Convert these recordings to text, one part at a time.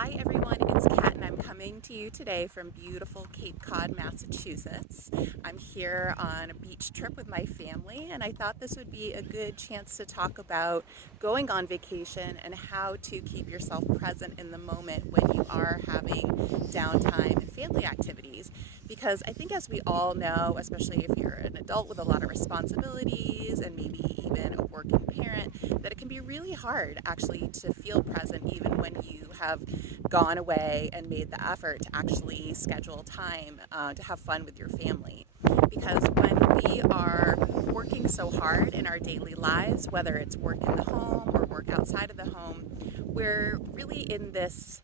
Hi everyone, it's Kat and I'm coming to you today from beautiful Cape Cod, Massachusetts. I'm here on a beach trip with my family and I thought this would be a good chance to talk about going on vacation and how to keep yourself present in the moment when you are having downtime and family activities. Because I think, as we all know, especially if you're an adult with a lot of responsibilities and maybe even a working parent, that it can be really hard actually to feel present even when you have gone away and made the effort to actually schedule time to have fun with your family. Because when we are working so hard in our daily lives, whether it's work in the home or work outside of the home, we're really in this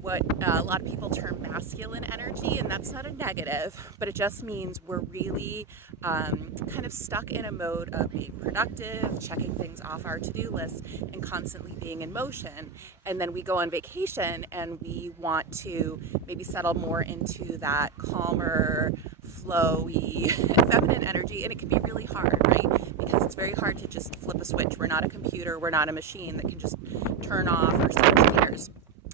what a lot of people term masculine energy, and that's not a negative, but it just means we're really kind of stuck in a mode of being productive, checking things off our to-do list, and constantly being in motion. And then we go on vacation and we want to maybe settle more into that calmer, flowy, feminine energy, and it can be really hard, right? Because it's very hard to just flip a switch. We're not a computer, we're not a machine that can just turn off or switch gears.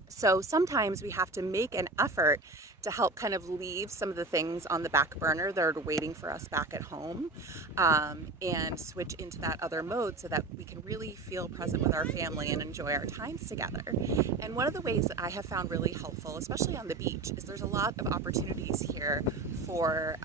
So sometimes we have to make an effort to help kind of leave some of the things on the back burner that are waiting for us back at home, and switch into that other mode so that we can really feel present with our family and enjoy our times together. And one of the ways that I have found really helpful, especially on the beach, is there's a lot of opportunities here for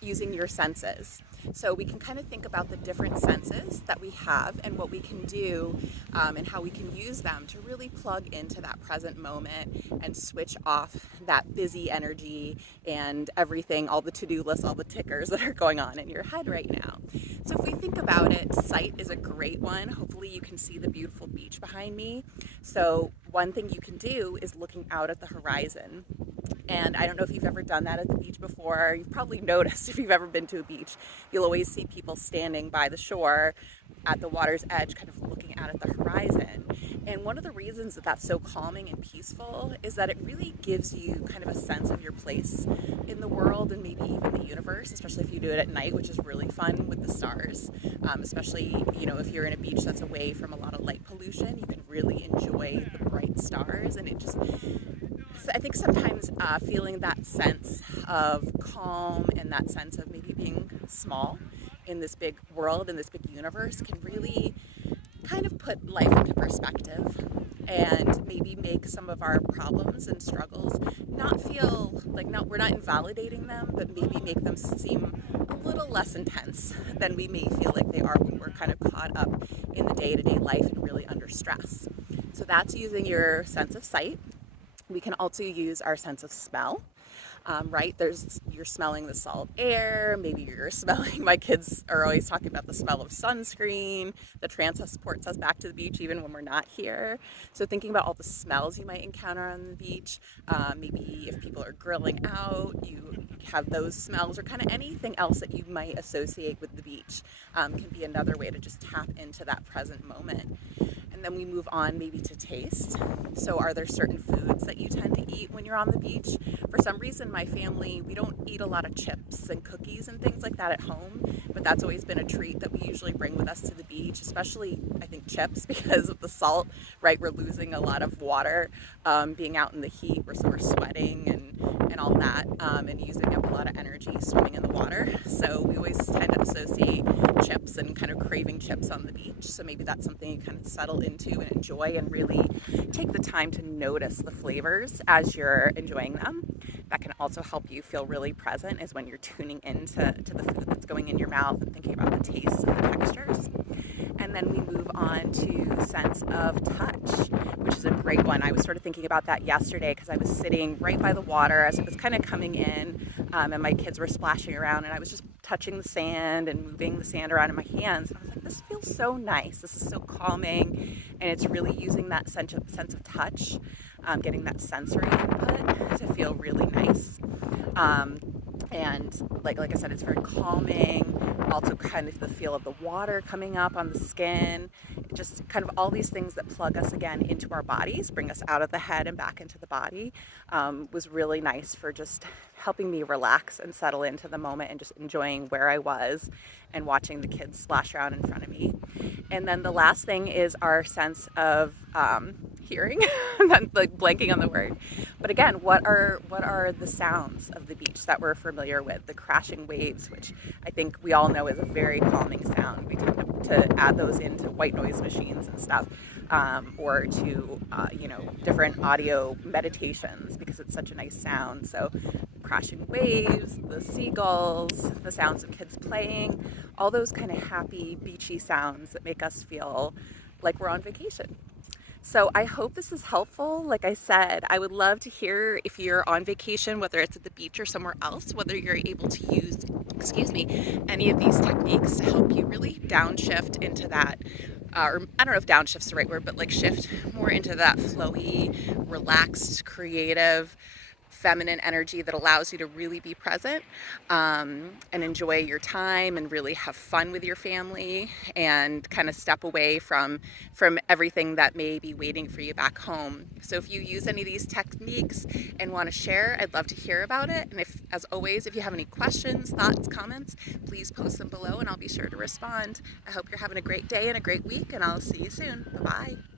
using your senses. So we can kind of think about the different senses that we have and what we can do, and how we can use them to really plug into that present moment and switch off that busy energy and everything, all the to-do lists, all the tickers that are going on in your head right now. So if we think about it, sight is a great one. Hopefully you can see the beautiful beach behind me. So one thing you can do is looking out at the horizon. And I don't know if you've ever done that at the beach before. You've probably noticed, if you've ever been to a beach, you'll always see people standing by the shore at the water's edge, kind of looking out at the horizon. And one of the reasons that that's so calming and peaceful is that it really gives you kind of a sense of your place in the world and maybe even the universe, especially if you do it at night, which is really fun with the stars. Especially, if you're in a beach that's away from a lot of light pollution, you can really enjoy the bright stars. And it just, I think sometimes feeling that sense of calm and that sense of maybe being small in this big world, in this big universe, can really kind of put life into perspective and maybe make some of our problems and struggles not feel like, we're not invalidating them, but maybe make them seem a little less intense than we may feel like they are when we're kind of caught up in the day-to-day life and really under stress. So that's using your sense of sight. We can also use our sense of smell. Right? You're smelling the salt air. Maybe you're smelling, my kids are always talking about the smell of sunscreen that transports us back to the beach even when we're not here. So thinking about all the smells you might encounter on the beach. Maybe if people are grilling out, you have those smells, or kind of anything else that you might associate with the beach, can be another way to just tap into that present moment. And then we move on maybe to taste. So are there certain foods that you tend to eat when you're on the beach? For some reason, my family, we don't eat a lot of chips and cookies and things like that at home, but that's always been a treat that we usually bring with us to the beach, especially, I think, chips, because of the salt, right? We're losing a lot of water, being out in the heat, so we're sweating and all that, and using up a lot of energy swimming in the water. So we always tend to associate chips and kind of craving chips on the beach. So maybe that's something you kind of settle into and enjoy, and really take the time to notice the flavors as you're enjoying them. That can also help you feel really present, is when you're tuning into the food that's going in your mouth and thinking about the tastes and the textures. And then we move on to sense of touch, which is a great one. I was sort of thinking about that yesterday because I was sitting right by the water as it was kind of coming in, and my kids were splashing around, and I was just touching the sand and moving the sand around in my hands. And I was like, this feels so nice. This is so calming, and it's really using that sense of touch, getting that sensory input to feel really nice. And like I said, it's very calming. Also, kind of the feel of the water coming up on the skin. Just kind of all these things that plug us again into our bodies, bring us out of the head and back into the body, was really nice for just helping me relax and settle into the moment and just enjoying where I was and watching the kids splash around in front of me. And then the last thing is our sense of hearing. I'm like blanking on the word. But again, what are the sounds of the beach that we're familiar with? The crashing waves, which I think we all know is a very calming sound. We tend to add those into white noise machines and stuff, or to different audio meditations because it's such a nice sound. So crashing waves, the seagulls, the sounds of kids playing, all those kind of happy beachy sounds that make us feel like we're on vacation. So I hope this is helpful. Like I said, I would love to hear if you're on vacation, whether it's at the beach or somewhere else, whether you're able to use, excuse me, any of these techniques to help you really downshift into that, or I don't know if downshift's the right word, but like shift more into that flowy, relaxed, creative, feminine energy that allows you to really be present, and enjoy your time and really have fun with your family and kind of step away from everything that may be waiting for you back home. So if you use any of these techniques and want to share, I'd love to hear about it. And if, as always, if you have any questions, thoughts, comments, please post them below and I'll be sure to respond. I hope you're having a great day and a great week, and I'll see you soon. Bye-bye.